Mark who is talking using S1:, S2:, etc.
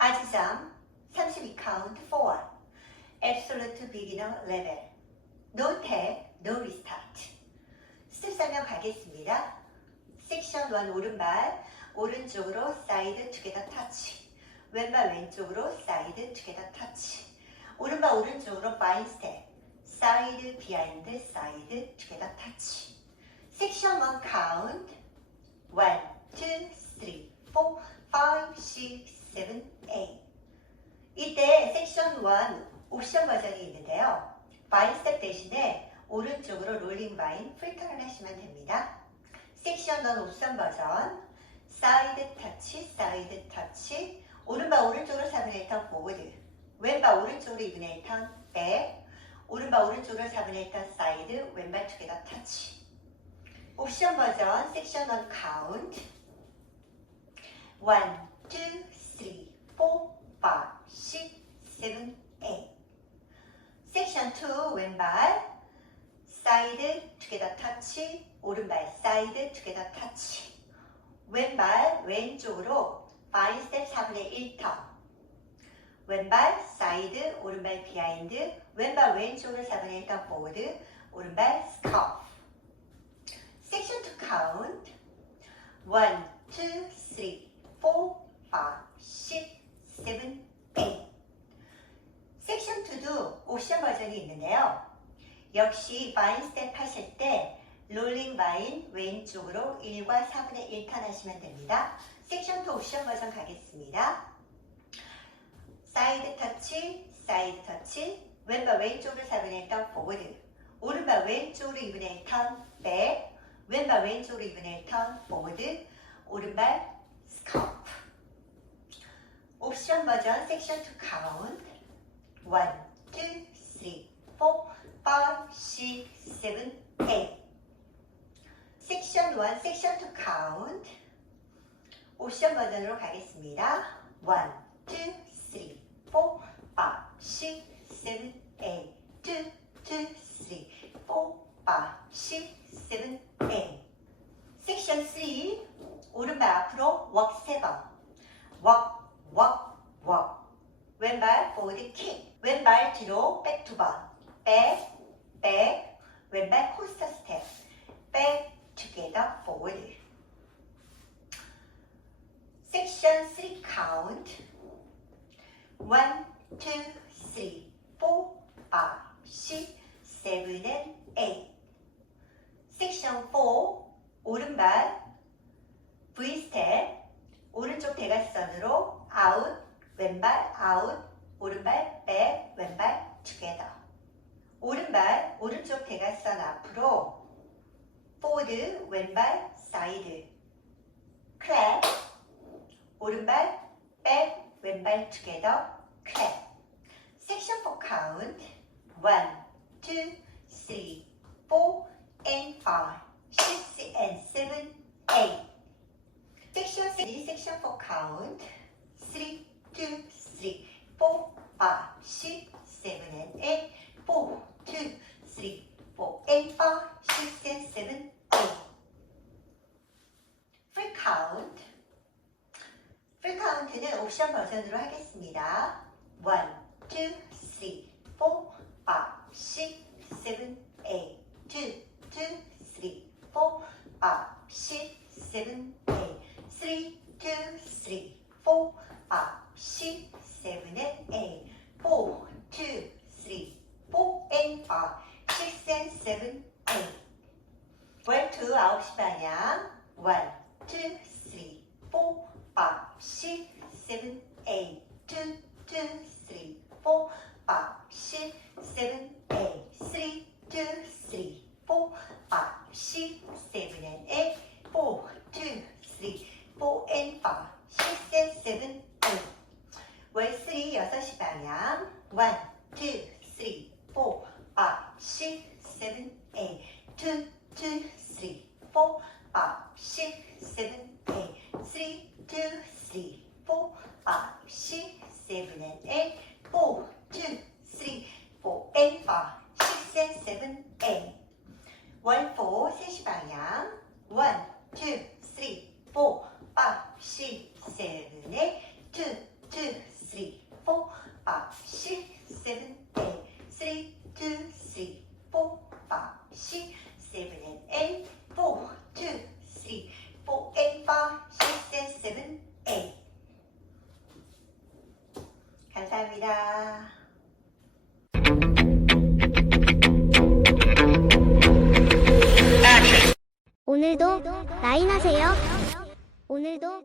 S1: 아지상 32 카운트 4 Absolute beginner level. No tap, no restart. 스텝 설명 가겠습니다. 섹션 1 오른발 오른쪽으로 사이드 투게더 터치 왼발 왼쪽으로 사이드 투게더 터치 오른발 오른쪽으로 파인 스텝 사이드 비하인드 사이드 투게더 터치 섹션 1 카운트 1, 2, 3, 4, 5, 6, 7A 이때 섹션 1 옵션 버전이 있는데요. 바인스텝 대신에 오른쪽으로 롤링 바인 풀턴을 하시면 됩니다. 섹션 1 옵션 버전. 사이드 터치, 사이드 터치. 오른발 오른쪽으로 3분의 1턴 보드. 왼발 오른쪽으로 2분의 1턴 백. 오른발 오른쪽으로 3분의 1턴 사이드 왼발 두 개 더 터치. 옵션 버전 섹션 1 카운트. 1 2, 3, 4, 5, 6, 7, 8 섹션 2 왼발 사이드 투게더 터치 오른발 사이드 투게더 터치 왼발 왼쪽으로 스텝 4분의 1턴 왼발 사이드 오른발 비하인드 왼발 왼쪽으로 4분의 1턴 포워드 오른발 스커프 섹션 2 카운트 1, 2, 3, 4, 5, 6, 7, 8 섹션 2도 옵션 버전이 있는데요. 역시 바인 스텝 하실 때 롤링 바인 왼쪽으로 1과 4분의 1 턴 하시면 됩니다. 섹션 2 옵션 버전 가겠습니다. 사이드 터치, 사이드 터치, 왼발 왼쪽으로 4분의 1 턴 포워드, 오른발 왼쪽으로 2분의 1 턴 백, 왼발 왼쪽으로 2분의 1 턴 포워드, 오른발 스커프. 옵션 버전 섹션 2 카운트 1, 2, 3, 4, 5, 6, 7, 8 섹션 1, 섹션 2 카운트 옵션 버전으로 가겠습니다. 1, 2, 3, 4, 5, 6, 7, 8 2, 2, 3, 4, 5, 6, 7, 8 섹션 3 오른발 앞으로 웍 3번. 웍, 웍, 웍 왼발 포워드 킥 왼발 뒤로 백두 번. 백, 백 왼발 코스터 스텝 백 together forward. 섹션 3 카운트 1, 2, 3, 4, 5, 6, 7, and 8 섹션 4 오른발. V 스텝 오른쪽 대각선으로 아웃 왼발 아웃 오른발 백 왼발 투게더 오른발 오른쪽 대각선 앞으로 포워드 왼발 사이드 클랩 오른발 백 왼발 투게더 클랩 섹션 4 카운트 1, 2, 3, 4 and 5 6 and 7, 8 섹션 3 섹션 4 카운트 3, 2, 3, 4, 5, 6, 7, and 8 4, 2, 3, 4, 8, 5, 6, and 7, 8 풀 카운트 풀 카운트는 옵션 버전으로 하겠습니다. 1, 2, 3, 4, 5, 6, 7, 8 2, 2, 3, 4, 5, 6, 7, 8 3, 2, 3, 4, 5, 6, 7, and 8 4, 2, 3, 4, and 5 6, and 7, 8월 2, 9시 방향 1, 2, 3, 4, 5, 6, 7, 8 2, 2, 3, 4, 5, 6, 7, 8 3, 2, 3, 4, 5, 6, 7, and 8 4, 2, 3, 4, and 5 6, and 7, 8월 3, 6시 방향 1, 2, 3, 4, 5, 6, 7, 8 2, 2, 3, 4, 5, 6, 7, 8 3, 2, 3, four, five, six, seven, and eight. eight, four, two, three, four, eight, five, six, and seven, eight. One, four, 셋이 방향. One, two, three, four, five, six, seven, eight, two, two, three, four, five, six, seven, eight, three, two, three, four, five, six, seven, eight.
S2: 오늘도 라인하세요. 오늘도